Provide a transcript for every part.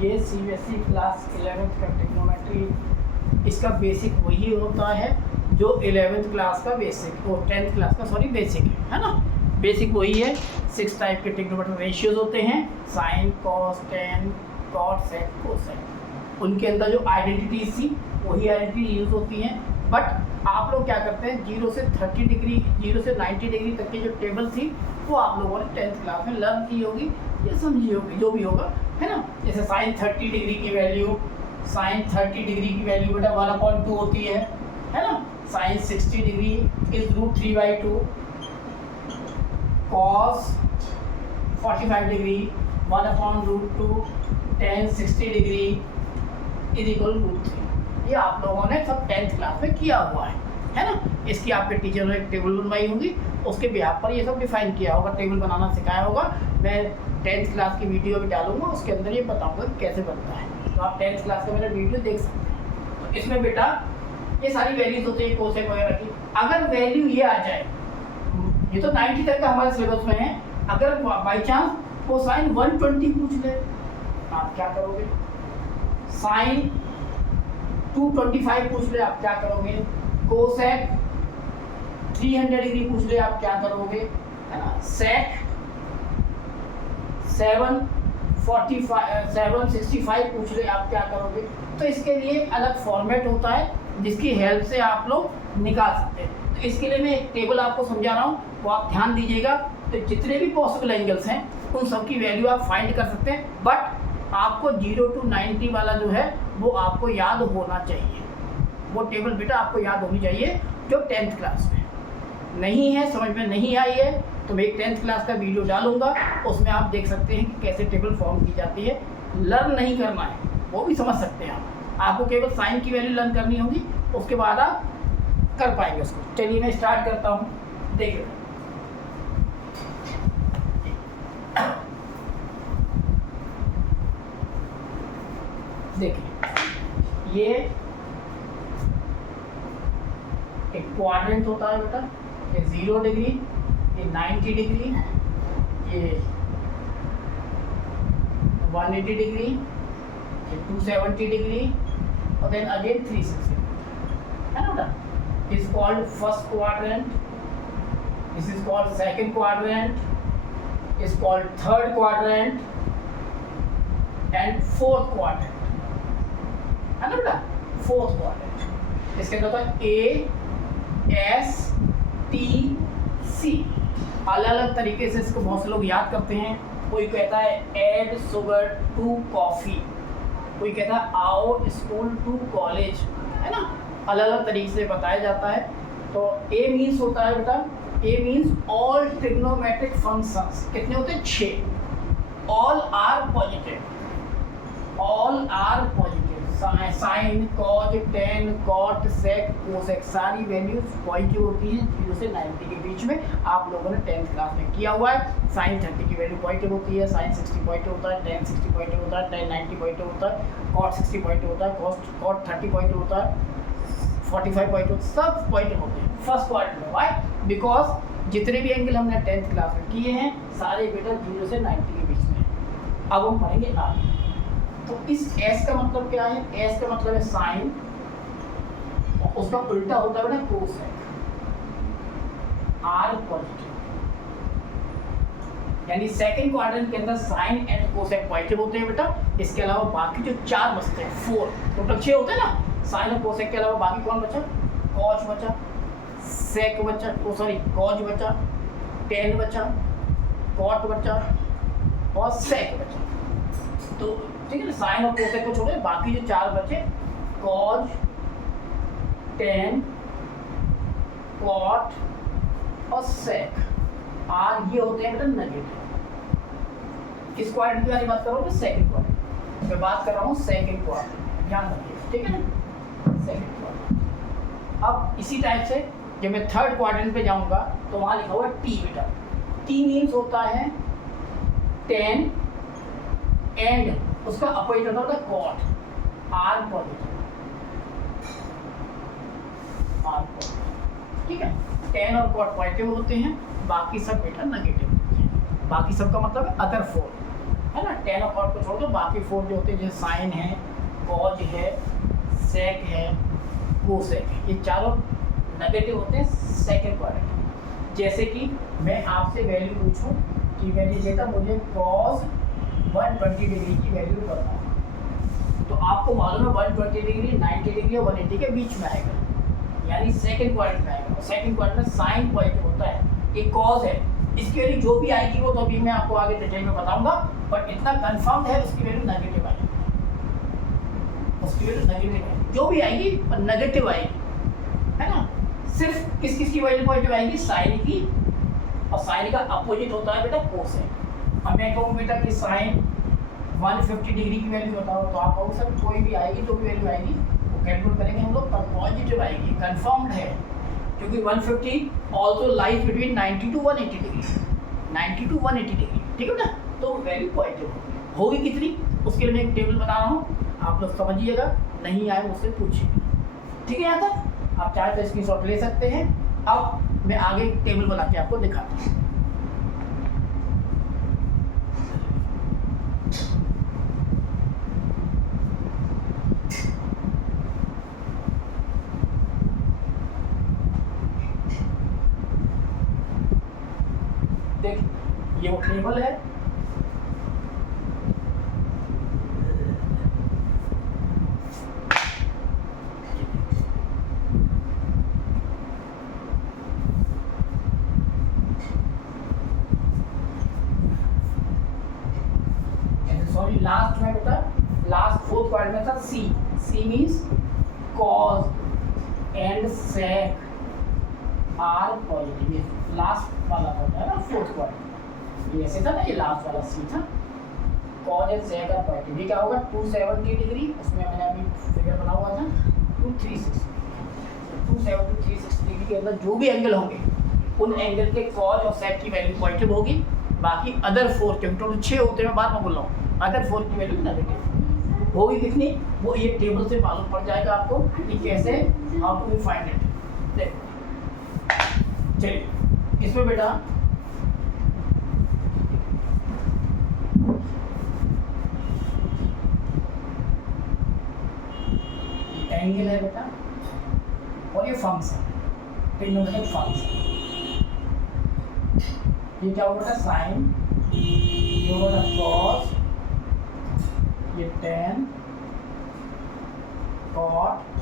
ये CBSE class 11th का trigonometry, इसका बेसिक वही होता है जो 11th क्लास का बेसिक और 10th क्लास का बेसिक है ना। बेसिक वही है। 6 टाइप के ट्रिग्नोमेट्रिक रेशियोज होते हैं, sign, cos, ten, cot, sec, cosec. उनके अंदर जो आइडेंटिटीज थी वही आइडेंटिटी यूज़ होती हैं। बट आप लोग क्या करते हैं, 0 से 30 डिग्री, 0 से 90 डिग्री तक की जो टेबल थी वो आप लोगों ने 10th क्लास में लर्न की होगी या समझी होगी, जो भी होगा, है ना। जैसे साइन 30 डिग्री की वैल्यू, साइन 30 डिग्री की वैल्यू बेटा 1/2 होती है ना। Sine 60 degree is √3/2, cos 45 degree 1/√2, tan 60 degree is equal √3। ये आप लोगों ने सब 10th क्लास में किया हुआ है ना। इसकी आपके टीचर ने एक टेबल बनवाई होगी, उसके बिहाफ पर ये सब डिफाइन किया होगा, टेबल बनाना सिखाया होगा। मैं 10th क्लास की वीडियो भी डालूंगा, उसके अंदर ये बताऊंगा कि कैसे बनता है, तो आप 10th क्लास का मेरा वीडियो देख सकते हैं। तो इसमें बेटा ये सारी वैल्यूज होती है कोसेक वगैरह की। अगर वैल्यू ये आ जाए, ये तो 90 तक का हमारे सिलेबस में है, अगर बाई चांस कोसाइन 120 पूछ ले, आप क्या करोगे? साइन 225 पूछ ले, आप क्या करोगे? कोसेक 300 डिग्री पूछ ले, आप क्या करोगे? है ना। सेक 765 पूछ ले, आप क्या करोगे? तो इसके लिए अलग फॉर्मेट होता है जिसकी हेल्प से आप लोग निकाल सकते हैं। तो इसके लिए मैं एक टेबल आपको समझा रहा हूँ, वो आप ध्यान दीजिएगा। तो जितने भी पॉसिबल एंगल्स हैं उन सब की वैल्यू आप फाइंड कर सकते हैं। बट आपको 0 to 90 वाला जो है वो आपको याद होना चाहिए। वो टेबल बेटा आपको याद होनी चाहिए जो 10th क्लास में नहीं है, समझ में नहीं आई है, तो मैं एक 10th क्लास का वीडियो डालूंगा, उसमें आप देख सकते हैं कि कैसे टेबल फॉर्म की जाती है। लर्न नहीं करना है, वो भी समझ सकते हैं आपको केवल साइन की वैल्यू लर्न करनी होगी, उसके बाद आप कर पाएंगे उसको। चलिए मैं स्टार्ट करता हूँ, देखिए। देखिए ये एक क्वाड्रेंट होता है बेटा, ये 0 डिग्री, ये 90 डिग्री, ये 180 डिग्री, ये 270 डिग्री और देन अगेन 360, है ना बेटा। Is called first quadrant, this is called second quadrant, is called third quadrant and fourth quadrant, है ना बेटा। फोर्थ क्वाड्रेंट इसके अंदर होता है ASTC। अलग अलग तरीके से इसको बहुत से लोग याद करते हैं। कोई कहता है ऐड शुगर टू कॉफ़ी, कोई कहता है आओ स्कूल टू कॉलेज, है ना। अलग अलग तरीके से बताया जाता है। तो A मीन्स होता है बेटा, A means all trigonometric functions. कितने होते हैं? 6। All are positive, all are positive. Sine, cos, tan, cot, sec, cosec, सारी वैल्यूज पॉजिटिव होती हैं 0 से 90 के बीच में। आप लोगों ने 10th क्लास में किया हुआ है। साइन 30 की वैल्यू पॉजिटिव होती है, साइन 60 पॉजिटिव होता है, टेन 60 पॉजिटिव होता है, टेन 90 पॉजिटिव होता है, कॉट 60 पॉजिटिव होता है, कॉट 30 पॉजिटिव होता है, 45 पॉजिटिव, सब पॉजिटिव होते हैं फर्स्ट क्वाड्रेंट में। वाई? बिकॉज जितने भी एंगल हमने 10th क्लास में किए हैं सारे बेटा 0 से 90 के बीच में। अब हम पढ़ेंगे आगे। तो इस S का मतलब क्या है? S का मतलब है साइन, और उसका उल्टा होता है बेटा कोसेक, R पॉजिटिव। यानी सेकंड क्वाड्रेंट के अंदर साइन एंड कोसेक पॉजिटिव होते हैं बेटा। इसके अलावा बाकी जो 4 बचते हैं, 4 टोटल 6 होते हैं ना। साइन और कोसेक के अलावा बाकी कौन बचा? कॉस बचा, सेक बचा, कॉज बचा, टेन बचा, कॉट बचा और सेक बचा। तो ठीक है ना, साइन और कोसेक को छोड़े बाकी जो 4 बचे, कॉज, टेन, कॉट और सेक, आर, ये होते हैं बेटा नेगेटिव। किस क्वाड्रेंट की बात कर रहा हूँ? सेकंड क्वाड्रेंट मैं बात कर रहा हूँ, सेकंड क्वाड्रेंट, ध्यान रखिए, ठीक है ना, सेकंड क्वाड्रेंट। अब इसी टाइप से जब मैं थर्ड क्वाड्रेंट पे जाऊंगा तो वहां लिखा हुआ है टी बेटा। टी मीन्स होता है 10 एंड उसका अपोजिट होता है cot, are positive, are positive, ठीक है। 10 और कॉट पॉजिटिव होते हैं, बाकी सब बेटा नेगेटिव होते हैं। बाकी सब का मतलब है अदर 4। है ना। टेन और कॉट को छोड़ दो, बाकी 4 जो होते हैं जैसे साइन है, कॉज है, सेक है, कोसेक है, ये चारों नेगेटिव होते हैं सेकंड क्वाड्रेंट। जैसे कि मैं आपसे वैल्यू पूछूं कि वैल्यू देता मुझे कॉज 120 डिग्री की वैल्यू करना है, तो आपको मालूम है 120 डिग्री 90 डिग्री और 180 के बीच में आएगा, यानी सेकंड क्वाड्रेंट में आएगा। और सेकंड क्वाड्रेंट में साइन पॉजिटिव होता है, एक कॉज है, इसकी वैल्यू जो भी आएगी वो तो अभी मैं आपको आगे डिटेल में बताऊंगा, बट इतना कंफर्म है उसकी वैल्यू नेगेटिव आएगी, उसकी वैल्यू नेगेटिव है, जो भी आएगी पर नेगेटिव आएगी, है ना। सिर्फ किस किस की वैल्यू पॉजिटिव आएगी, साइन की, और साइन का अपोजिट होता है बेटा कोसेक। अब मैं कहूँ बेटा कि साइन 150 डिग्री की वैल्यू बताओ, तो आप कहो सर कोई भी आएगी, जो भी वैल्यू आएगी वो कैलकुलेट करेंगे हम लोग, पर पॉजिटिव आएगी, कंफर्म्ड है, क्योंकि 150 also lies between 90 to 180 degree, 90 to 180 degree, ठीक है ना। तो वैल्यू पॉजिटिव होगी कितनी, उसके लिए मैं एक टेबल बना रहा हूँ, आप लोग समझिएगा, नहीं आए मुझसे पूछिए, ठीक है। यहाँ तक आप चाहे तो स्क्रीनशॉट ले सकते हैं। अब मैं आगे टेबल बना के आपको दिखाता हूँ। देख, ये वो टेबल है, सॉरी लास्ट में बेटा, लास्ट फोर्थ क्वाड्रेंट में था C, C means cos and sec are positive, ये लास्ट वाला होता है ना फोर्थ क्वाड्रेंट, ये ऐसे था ना, ये लास्ट वाला सी था, cos and sec are positive. ये क्या होगा 270 डिग्री, उसमें मैंने अभी फिगर बना हुआ था 260, 270 360 डिग्री के अंदर जो भी एंगल होंगे उन एंगल के कॉज और सेक की वैल्यू पॉजिटिव होगी, बाकी अदर 4 के टोटल 6 होते हैं, बाद में बोल रहा हूँ, अदर 4 की वैल्यू नेगेटिव होगी। कितनी, वो ये टेबल से मालूम पड़ जाएगा आपको कि कैसे, how to we find it. देखो चलिए, इसमें बेटा ये एंगल है बेटा, और ये फंक्शन, ट्रिग्नोमेट्रिक फंक्शन, ये क्या होगा साइन, ये होगा कॉस, ये tan, cot,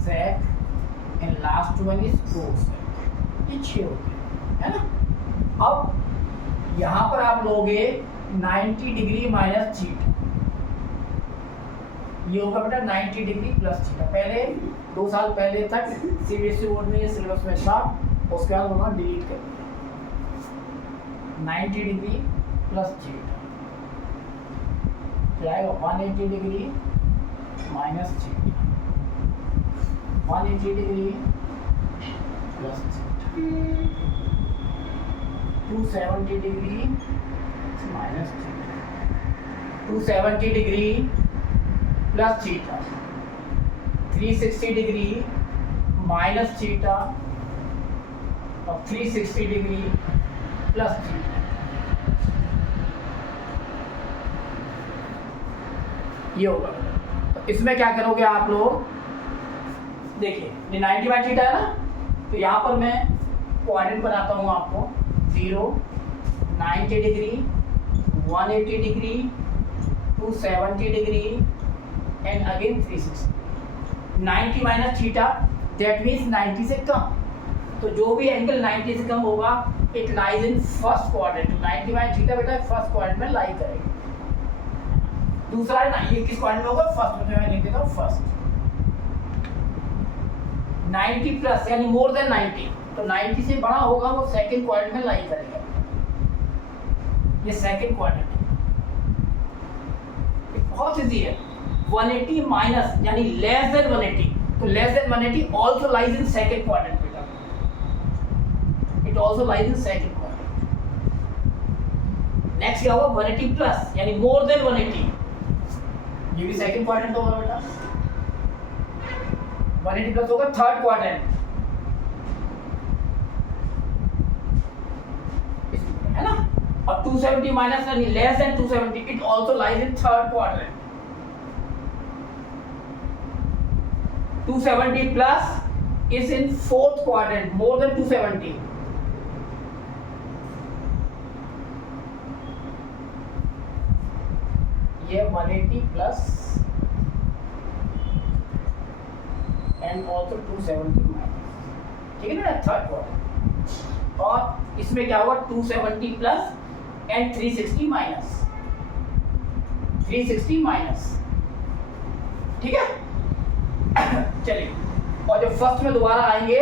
sec and last one is cosec, ये 6 होते हैं, है ना। अब यहाँ पर आप लोगे 90 डिग्री माइनस थीटा, ये होगा बेटा 90 डिग्री प्लस थीटा। पहले 2 साल पहले तक सीबीएसई बोर्ड में ये सिलेबस में था, उसके बाद उन्होंने डिलीट कर दिया। 90 डिग्री प्लस थीटा फिर आएगा 180 degree minus theta, 180 degree plus theta, 270 degree minus theta, 270 degree plus theta, 360 degree minus theta और 360 डिग्री प्लस थीटा। ये होगा, तो इसमें क्या करोगे आप लोग, देखिए ये 90 बाई थीटा है ना, तो यहाँ पर मैं क्वाड्रेंट बनाता हूँ आपको, 0, 90 degree, 180 degree, 270 degree and again 360। 90 minus theta that means 90 से कम, तो जो भी एंगल 90 से कम होगा it lies in first quadrant, 90 minus theta बेटा फर्स्ट क्वाड्रेंट में लाई करेगा। दूसरा है ना, ये किस क्वाड्रेंट में होगा, फर्स्ट में, मैं लिख देता हूँ फर्स्ट। 90 प्लस यानी मोर देन 90, तो 90 से बड़ा होगा वो सेकंड क्वाड्रेंट में लाई करेगा, ये सेकंड क्वाड्रेंट बहुत इजी है। 180 माइनस यानी लेस देन 180, तो less than 180 also lies in second quadrant बेटा, it also lies in second quadrant. Next क्या होगा 180 प्लस यानी मोर देन 180, ये भी सेकंड क्वाड्रेंट होगा बेटा। 180 प्लस होगा थर्ड क्वाड्रेंट, है ना। और 270 माइनस यानी less than 270, it also lies in third quadrant. 270 plus is in fourth quadrant, more than 270. ये 180 plus and also 270 minus, ठीक है ना, थर्ड क्वाड्रेंट. और इसमें क्या होगा, 270 plus and 360 minus, 360 minus, ठीक है. चलिए, और जब फर्स्ट में दोबारा आएंगे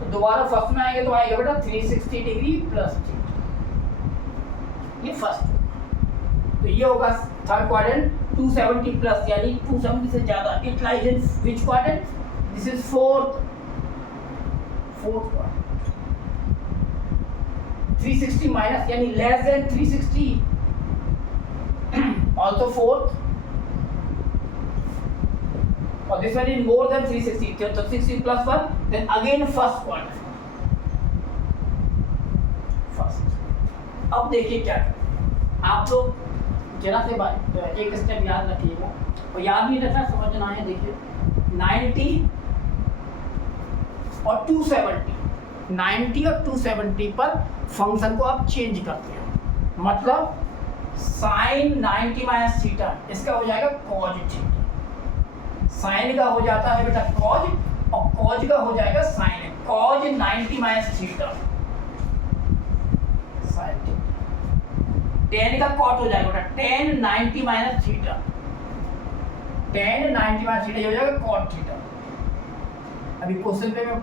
तो दोबारा फर्स्ट में आएंगे तो आएगा बेटा 360 डिग्री प्लस, ये फर्स्ट. तो ये होगा थर्ड क्वाड्रेंट. 270 प्लस यानी 270 से ज्यादा, it lies in which quadrant, this is fourth quadrant. 360 minus यानी लेस देन 360, आल्सो फोर्थ. और this one is more than 360, so 60 plus 1, then again first quadrant. First. अब देखिए क्या करें आप लोग, जरा से बात एक स्टेप याद रखिएगा, और याद नहीं रखना, समझना है. देखिए 90 और 270, 90 और 270 पर फंक्शन को आप चेंज करते हो. मतलब साइन 90 माइनस थीटा, इसका हो जाएगा कॉज थीटा. साइन का हो जाता है बेटा कॉज, और कॉज का हो जाएगा sine. Cos 90 minus theta, sine theta. Tan का कॉट हो जाएगा बेटा tan 90 minus theta, tan 90 minus theta, ये हो जाएगा कॉट थीटा. अभी क्वेश्चन पे मैं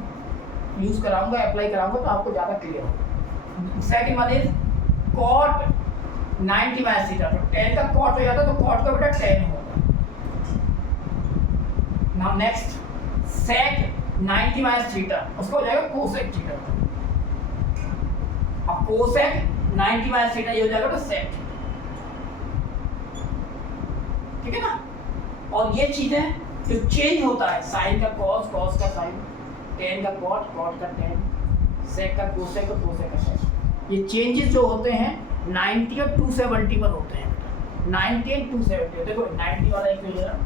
यूज कराऊंगा, अप्लाई कराऊंगा तो आपको ज्यादा क्लियर होगा. Second one is cot 90 minus theta, तो टेन का कॉट हो जाता है तो कॉट का बेटा टेन होगा. Now next sec 90 minus theta, उसका हो जाएगा cosec theta. अब cosec 90 minus theta ये हो जाएगा तो sec, ठीक है ना. और ये चीजें जो चेंज होता है, साइन का cos, cos का साइन, tan का cot, cot का tan, sec का cosec और cosec का sec, ये चेंजेस जो होते हैं 90 और 270 पर होते हैं. 90 और 270, देखो 90 वाला एक हो जाएगा,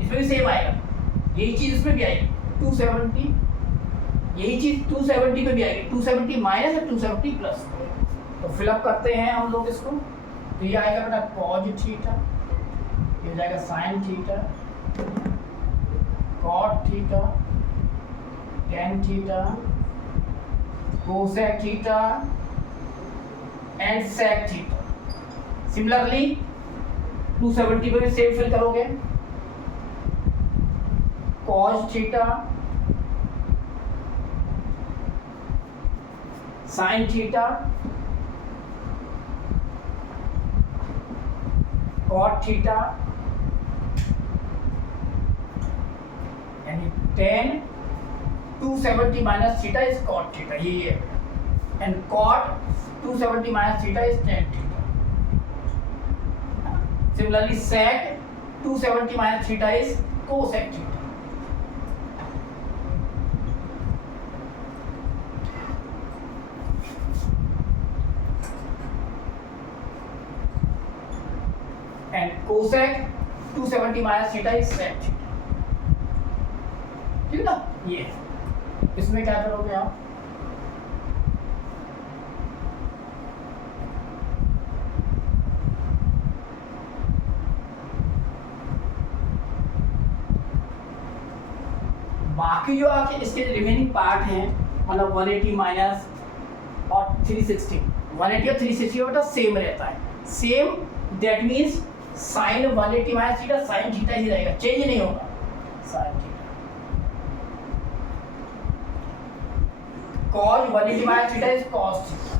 इसमें भी सेम आएगा, यही चीज इसमें भी आएगी 270, यही चीज 270 पे भी आएगी, 270 माइनस और 270 प्लस. तो फिलअप करते हैं हम लोग इसको. तो ये आएगा बेटा कॉज थीटा, ये हो जाएगा sine theta, cot theta, tan theta, cosec theta and sec theta. Similarly 270 पे भी सेम फिल करोगे, cos theta, sin theta, cot theta, यानी tan 270 minus theta is cot theta, ये है. And cot 270 minus theta is tan theta. Similarly sec 270 minus theta is cosec theta. And cosec 270 minus theta is sec theta, ठीक है ना. ये इसमें क्या करोगे आप, बाकी जो आपके इसके रिमेनिंग पार्ट हैं, मतलब 180 माइनस और 360, 180 और 360 का बेटा सेम रहता है. Same that means sine 180 minus theta sine theta ही रहेगा, चेंज नहीं होगा. Sine theta, cos 180 minus theta is cos theta,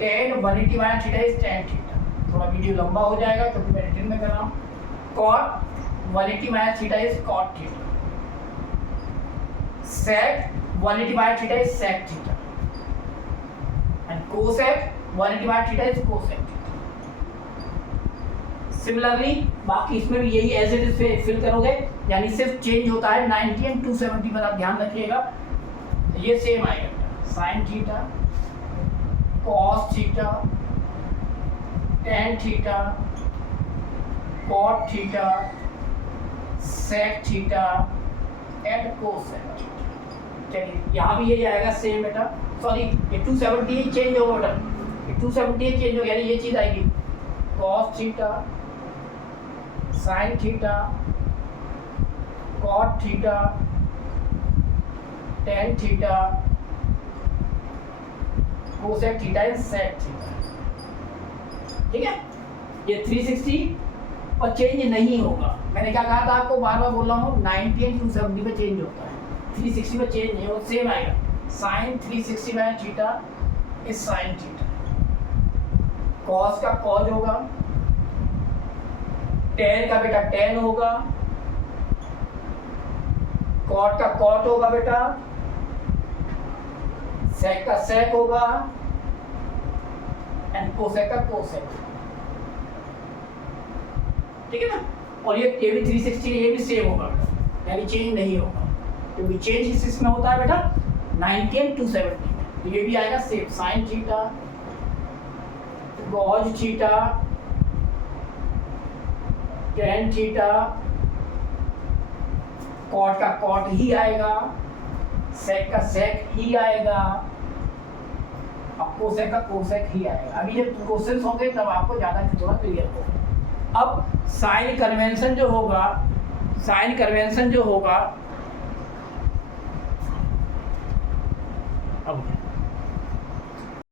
tan 180 minus theta is tan theta. थोड़ा वीडियो लंबा हो जाएगा क्योंकि मैं रिटर्न में कर रहा हूँ. cot 180 minus theta is cot theta, sec 180 minus theta is sec theta, and cosec 180 minus theta is cosec theta. Similarly बाकी इसमें भी यही एज इट इज फिल करोगे, यानी सिर्फ चेंज होता है 90 एंड 270 पर, आप ध्यान रखिएगा. ये सेम आएगा sine theta cos theta, tan theta, cot theta, sec theta and cosec theta. चलिए यहाँ भी यही आएगा सेम बेटा, सॉरी ये 270 चेंज होगा बेटा, ये 270 चेंज हो गया, यानी ये चीज़ आएगी cos theta, sine theta, cot theta, tan theta, cosec theta and sec theta. ठीक है, ये 360 पर चेंज नहीं होगा। मैंने क्या कहा था आपको, बार बार बोल रहा हूँ, 90 एंड 270 पे चेंज होता है, 360 पे चेंज नहीं होगा, सेम आएगा। Sine 360 by theta is sine theta, cos का कॉज होगा, टेन का बेटा टेन होगा, कॉट का कॉट होगा बेटा, सेक का सेक होगा एंड कोसेक का कोसेक। ठीक है ना, और ये भी 360, ये भी सेम होगा, यानी चेंज नहीं होगा, क्योंकि चेंज इसमें होता है बेटा 90 एंड 270 में। तो ये भी आएगा same, sine theta, cos theta, tan theta, cot का कॉट ही आएगा, सेक का सेक ही आएगा, अब कोसेक का कोसेक ही आएगा। अभी जब क्वेश्चन होंगे तब आपको ज्यादा थोड़ा क्लियर होगा। अब साइन कन्वेंशन जो होगा, साइन कन्वेंशन जो होगा